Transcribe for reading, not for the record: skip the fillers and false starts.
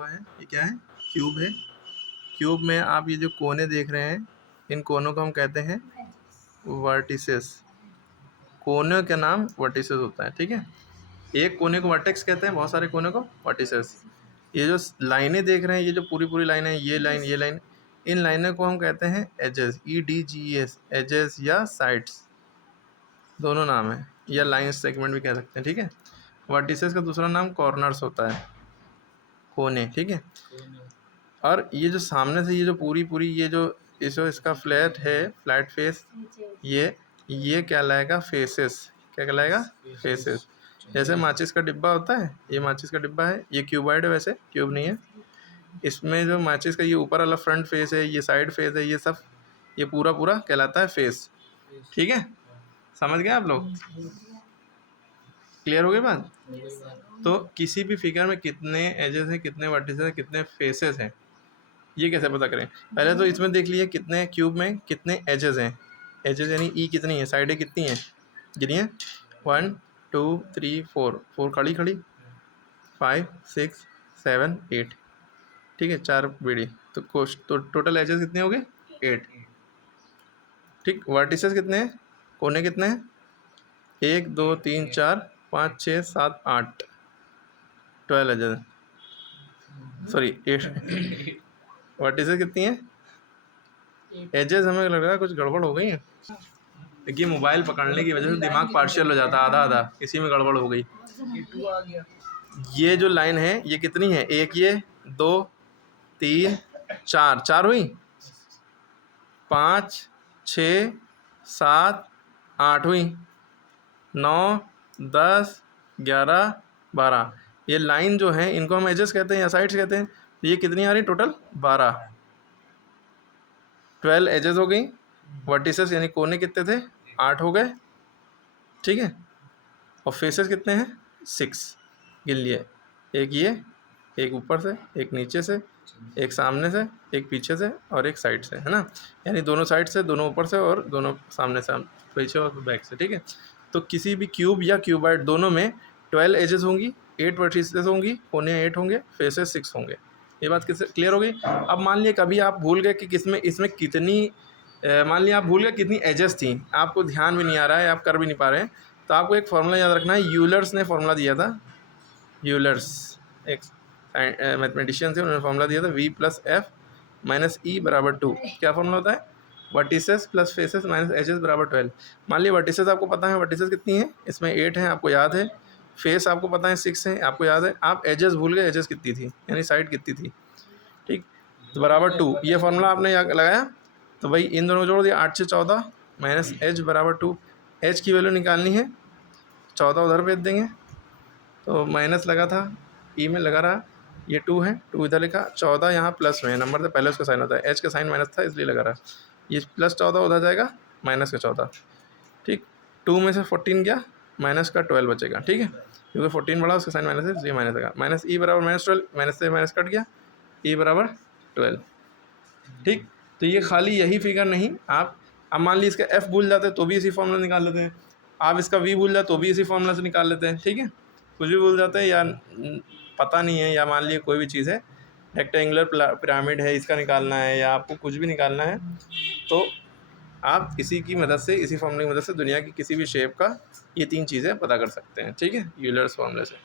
हुआ है, ये क्या है, क्यूब है। क्यूब में आप ये जो कोने देख रहे हैं, इन कोनों को हम कहते हैं वर्टिसेस। कोने का नाम वर्टिसेस होता है, ठीक है। एक कोने को वर्टेक्स कहते हैं, बहुत सारे कोने को वर्टिसेस। ये जो लाइनें देख रहे हैं, ये जो पूरी पूरी लाइनें, ये लाइन, इन लाइनों को हम कहते हैं एजेस, EDGES, एजेस या साइड्स, दोनों नाम है, या लाइन सेगमेंट भी कह सकते हैं, ठीक है। वर्टिसेस का दूसरा नाम कॉर्नर्स होता है, कोने, ठीक है। और ये जो सामने से ये जो पूरी ये जो इसका फ्लैट है, फ्लैट फेस, ये कहलाएगा फेसेस। क्या कहलाएगा? फेसेस। जैसे माचिस का डिब्बा होता है, ये माचिस का डिब्बा है, ये क्यूबॉइड है, वैसे क्यूब नहीं है। इसमें जो माचिस का ये ऊपर वाला फ्रंट फेस है, ये साइड फेस है, ये सब, ये पूरा कहलाता है फेस, ठीक है। समझ गए आप लोग? क्लियर हो गई बात? तो किसी भी फिगर में कितने एजेस हैं, कितने वर्टिसेस हैं, कितने फेसेस हैं, ये कैसे पता करें? पहले तो इसमें देख लिए कितने क्यूब में कितने एजेस हैं। एजेस यानी ई कितनी है, साइडें कितनी हैं, गिनिए। 1 2 3 4 खड़ी 5 6 7 8, ठीक है, 4 बीड़ी। तो टोटल एजेस कितने हो गए? 8, ठीक। वर्टिसेस कितने हैं, कोने कितने हैं? 1 2 3 4 5 6 7 8, 12 एजेस, सॉरी 8। वर्टिसेस कितनी है? एजेस हमें लग रहा है कुछ गड़बड़ हो गई है। देखिए मोबाइल पकड़ने की वजह से दिमाग पार्शियल हो जाता है, आधा, इसी में गड़बड़ हो गई। ये जो लाइन है ये कितनी है? 1 ये 2 3 4 हुई, 5 6 7 8 हुई, 9 10 11 12। ये लाइन जो है इनको हम एजेस कहते हैं या साइड्स कहते हैं। ये कितनी आ रही टोटल? 12 एजेस हो गई। वर्टिसेस यानी कोने कितने थे? 8 हो गए, ठीक है। और फेसेस कितने हैं? 6, गिन लिए। एक ये, एक ऊपर से, एक नीचे से, एक सामने से, एक पीछे से और एक साइड से, है ना। यानी दोनों साइड से, दोनों ऊपर से और दोनों सामने से, पीछे और बैक से, ठीक है। तो किसी भी क्यूब या क्यूबॉइड दोनों में 12 एजेस होंगी, 8 वर्टिसेस होंगी, कोने 8 होंगे, फेसेस 6 होंगे। ये बात किससे क्लियर हो गई? अब मान लिया कभी आप भूल गए कि इसमें कितनी, मान लिया आप भूल गए कितनी एजेस थी, आपको ध्यान भी नहीं आ रहा है, आप कर भी नहीं पा रहे हैं, तो आपको एक फार्मूला याद रखना है। यूलर्स ने फार्मूला दिया था, यूलर्स एक मैथमेटिशियन थे, उन्होंने फार्मूला दिया था V + F - E = 2। क्या फार्मूला होता है? Vertices plus faces minus edges = 12। मान लीजिए वर्टिसेस आपको पता है, वर्टिसेस कितनी है, इसमें 8 है, आपको याद है। फेस आपको पता है 6 है, आपको याद है। आप एजेस भूल गए, एजेस कितनी थी, यानी साइड कितनी थी, ठीक। तो बराबर 2, ये फार्मूला आपने लगाया, तो भाई इन दोनों को जोड़ दिया, 8 से 14 माइनस H = 2। H की वैल्यू निकालनी है, 14 उधर भेज देंगे, तो माइनस लगा था, ई में लगा रहा, ये 2 है, 2 इधर लिखा, 14 यहाँ प्लस में, नंबर से पहले उसका साइन होता है, H का साइन माइनस था इसलिए लगा रहा, ये +14 उधर जाएगा, -14, ठीक। 2 में से 14 गया, माइनस का 12 बचेगा, ठीक है, क्योंकि 14 बड़ा उसका साइन माइनस है इसलिए माइनस लगा। माइनस E = -12, माइनस से माइनस कट गया, E = 12, ठीक। तो ये खाली यही फिगर नहीं, आप अब मान लीजिए इसका F भूल जाते तो भी इसी फॉर्मूला निकाल लेते हैं, आप इसका V भूल जाते तो भी इसी फॉर्मूला से निकाल लेते हैं, ठीक है। कुछ भी भूल जाते हैं या पता नहीं है, या मान लीजिए कोई भी चीज़ है, रेक्टेंगुलर पिरामिड है, इसका निकालना है, या आपको कुछ भी निकालना है, तो आप इसी की मदद से, इसी फॉर्मूले की मदद से दुनिया की किसी भी शेप का ये 3 चीज़ें पता कर सकते हैं, ठीक है, यूलर्स फॉर्मूले से।